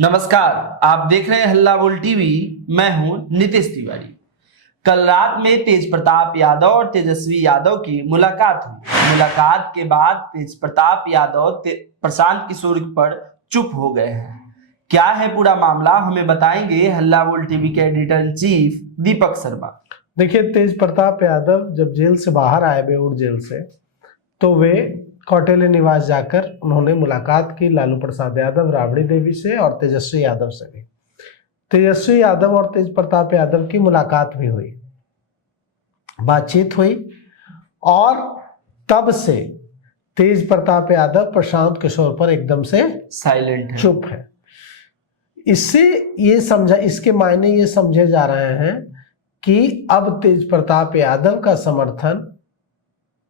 नमस्कार, आप देख रहे हैं हल्ला बोल टीवी। मैं हूं नीतीश तिवारी। कल रात में तेज प्रताप यादव और तेजस्वी यादव की मुलाकात हुई। मुलाकात के बाद तेज प्रताप यादव प्रशांत किशोर पर चुप हो गए हैं। क्या है पूरा मामला, हमें बताएंगे हल्ला बोल टीवी के editor in chief Deepak Sharma. देखिए, तेज प्रताप यादव जब जेल से बाहर आए, बेऊर जेल से, तो वे कौटिल्य निवास जाकर उन्होंने मुलाकात की लालू प्रसाद यादव, राबड़ी देवी से और तेजस्वी यादव से भी। तेजस्वी यादव और तेज प्रताप यादव की मुलाकात भी हुई, बातचीत हुई, और तब से तेज प्रताप यादव प्रशांत किशोर पर एकदम से साइलेंट है, चुप है। इससे इसके मायने ये समझे जा रहे हैं कि अब तेज प्रताप यादव का समर्थन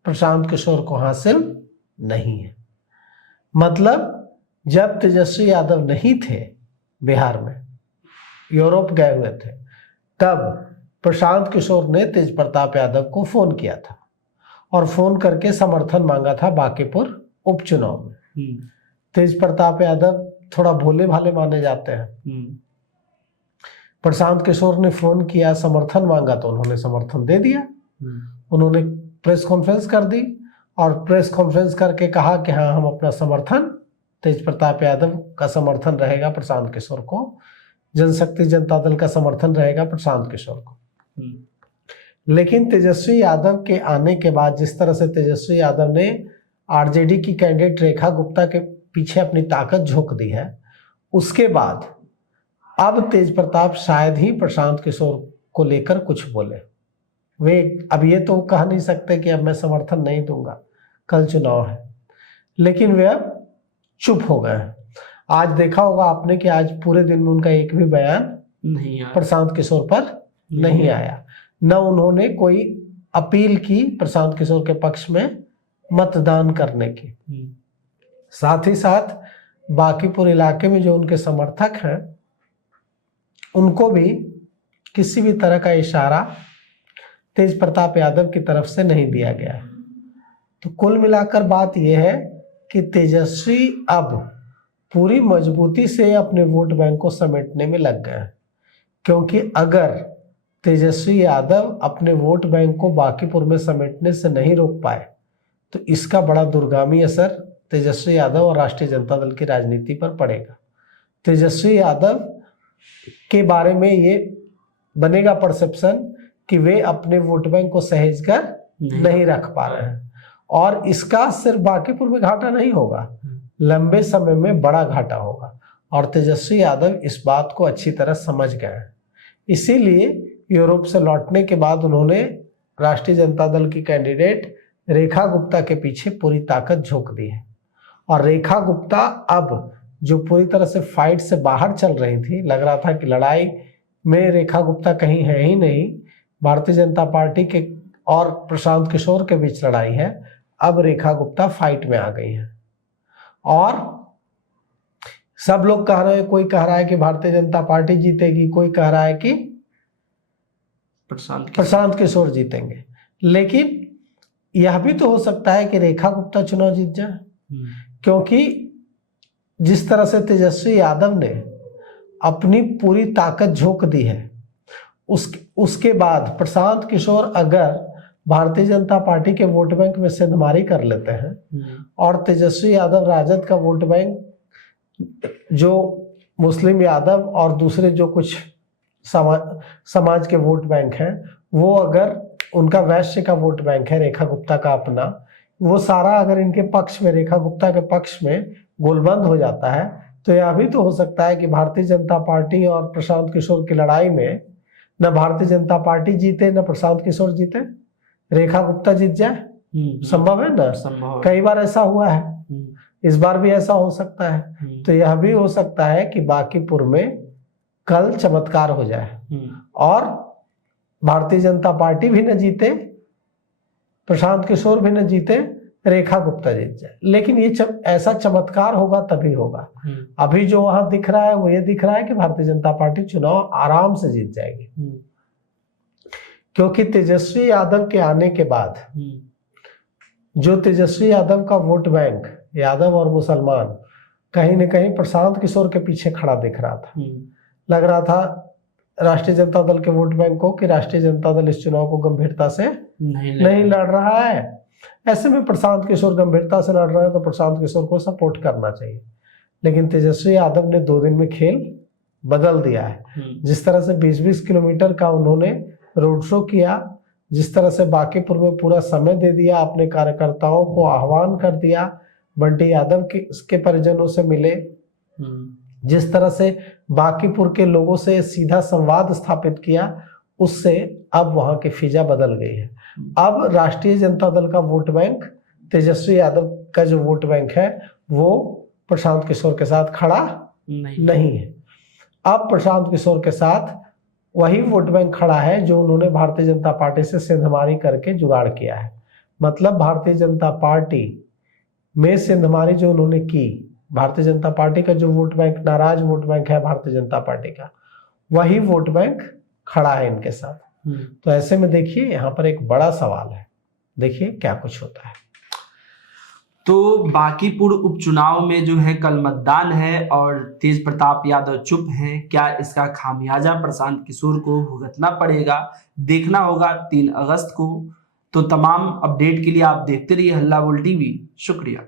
प्रशांत किशोर को हासिल नहीं है। मतलब जब तेजस्वी यादव नहीं थे बिहार में, यूरोप गए हुए थे, तब प्रशांत किशोर ने तेज प्रताप यादव को फोन किया था और फोन करके समर्थन मांगा था बांकीपुर उपचुनाव में। तेज प्रताप यादव थोड़ा भोले भाले माने जाते हैं। प्रशांत किशोर ने फोन किया, समर्थन मांगा, तो उन्होंने समर्थन दे दिया। उन्होंने प्रेस कॉन्फ्रेंस कर दी और प्रेस कॉन्फ्रेंस करके कहा कि हाँ, हम अपना समर्थन, तेज प्रताप यादव का समर्थन रहेगा प्रशांत किशोर को, जनशक्ति जनता दल का समर्थन रहेगा प्रशांत किशोर को। लेकिन तेजस्वी यादव के आने के बाद, जिस तरह से तेजस्वी यादव ने आरजेडी की कैंडिडेट रेखा गुप्ता के पीछे अपनी ताकत झोंक दी है, उसके बाद अब तेज प्रताप शायद ही प्रशांत किशोर को लेकर कुछ बोले। वे अब ये तो कह नहीं सकते कि अब मैं समर्थन नहीं दूंगा, कल चुनाव है, लेकिन वे अब चुप हो गए हैं। आज देखा होगा आपने कि आज पूरे दिन में उनका एक भी बयान नहीं आया, प्रशांत किशोर पर नहीं आया। न उन्होंने कोई अपील की प्रशांत किशोर के पक्ष में मतदान करने की। साथ ही साथ बांकीपुर इलाके में जो उनके समर्थक हैं, उनको भी किसी भी तरह का इशारा तेज प्रताप यादव की तरफ से नहीं दिया गया है। तो कुल मिलाकर बात यह है कि तेजस्वी अब पूरी मजबूती से अपने वोट बैंक को समेटने में लग गए हैं, क्योंकि अगर तेजस्वी यादव अपने वोट बैंक को बांकीपुर में समेटने से नहीं रोक पाए तो इसका बड़ा दूरगामी असर तेजस्वी यादव और राष्ट्रीय जनता दल की राजनीति पर पड़ेगा। तेजस्वी यादव के बारे में ये बनेगा परसेप्शन कि वे अपने वोट बैंक को सहेज कर नहीं रख पा रहे हैं, और इसका सिर्फ बांकीपुर में घाटा नहीं होगा, लंबे समय में बड़ा घाटा होगा। और तेजस्वी यादव इस बात को अच्छी तरह समझ गए हैं। इसीलिए यूरोप से लौटने के बाद उन्होंने राष्ट्रीय जनता दल की कैंडिडेट रेखा गुप्ता के पीछे पूरी ताकत झोंक दी है। और रेखा गुप्ता अब जो पूरी तरह से फाइट से बाहर चल रही थी, लग रहा था कि लड़ाई में रेखा गुप्ता कहीं है ही नहीं, भारतीय जनता पार्टी के और प्रशांत किशोर के बीच लड़ाई है, अब रेखा गुप्ता फाइट में आ गई है। और सब लोग कह रहे हैं, कोई कह रहा है कि भारतीय जनता पार्टी जीतेगी, कोई कह रहा है कि प्रशांत किशोर जीतेंगे। लेकिन यह भी तो हो सकता है कि रेखा गुप्ता चुनाव जीत जाए, क्योंकि जिस तरह से तेजस्वी यादव ने अपनी पूरी ताकत झोंक दी है, उसके बाद प्रशांत किशोर अगर भारतीय जनता पार्टी के वोट बैंक में सेंधमारी कर लेते हैं और तेजस्वी यादव राजद का वोट बैंक, जो मुस्लिम यादव और दूसरे जो कुछ समाज के वोट बैंक हैं, वो अगर उनका वैश्य का वोट बैंक है, रेखा गुप्ता का अपना, वो सारा अगर इनके पक्ष में, रेखा गुप्ता के पक्ष में गोलबंद हो जाता है, तो यह भी तो हो सकता है कि भारतीय जनता पार्टी और प्रशांत किशोर की लड़ाई में न भारतीय जनता पार्टी जीते न प्रशांत किशोर जीते, रेखा गुप्ता जीत जाए। संभव है ना, संभव। कई बार ऐसा हुआ है, इस बार भी ऐसा हो सकता है। तो यह भी हो सकता है कि बांकीपुर में कल चमत्कार हो जाए और भारतीय जनता पार्टी भी न जीते, प्रशांत किशोर भी न जीते, रेखा गुप्ता जीत जाए। लेकिन ये ऐसा चमत्कार होगा तभी होगा। अभी जो वहां दिख रहा है वो ये दिख रहा है कि भारतीय जनता पार्टी चुनाव आराम से जीत जाएगी, क्योंकि तेजस्वी यादव के आने के बाद जो तेजस्वी यादव का वोट बैंक, यादव और मुसलमान, कहीं न कहीं प्रशांत किशोर के पीछे खड़ा दिख रहा था। लग रहा था राष्ट्रीय जनता दल के वोट बैंक को कि राष्ट्रीय जनता दल इस चुनाव को गंभीरता से नहीं लड़ रहा है। ऐसे में प्रशांत किशोर गंभीरता से लड़ रहे हैं तो प्रशांत किशोर को सपोर्ट करना चाहिए। लेकिन तेजस्वी यादव ने 2 दिन में खेल बदल दिया है। जिस तरह से 20-20 किलोमीटर का उन्होंने रोड शो किया, जिस तरह से बांकीपुर में पूरा समय दे दिया, अपने कार्यकर्ताओं को आह्वान कर दिया, बंटी यादव के परिजनों से मिले, जिस तरह से बांकीपुर के लोगों से सीधा संवाद स्थापित किया, उससे अब वहां की फिजा बदल गई है। अब राष्ट्रीय जनता दल का वोट बैंक, तेजस्वी यादव का जो वोट बैंक है वो प्रशांत किशोर के साथ खड़ा नहीं है। अब प्रशांत किशोर के साथ वही वोट बैंक खड़ा है जो उन्होंने भारतीय जनता पार्टी से सेंधमारी करके जुगाड़ किया है। मतलब भारतीय जनता पार्टी में सेंधमारी जो उन्होंने की, भारतीय जनता पार्टी का जो वोट बैंक, नाराज वोट बैंक है भारतीय जनता पार्टी का, वही वोट बैंक खड़ा है इनके साथ। तो ऐसे में देखिए यहाँ पर एक बड़ा सवाल है, देखिए क्या कुछ होता है। तो बांकीपुर उपचुनाव में जो है कल मतदान है और तेज प्रताप यादव चुप हैं। क्या इसका खामियाजा प्रशांत किशोर को भुगतना पड़ेगा, देखना होगा 3 अगस्त को। तो तमाम अपडेट के लिए आप देखते रहिए हल्ला बोल टीवी। शुक्रिया।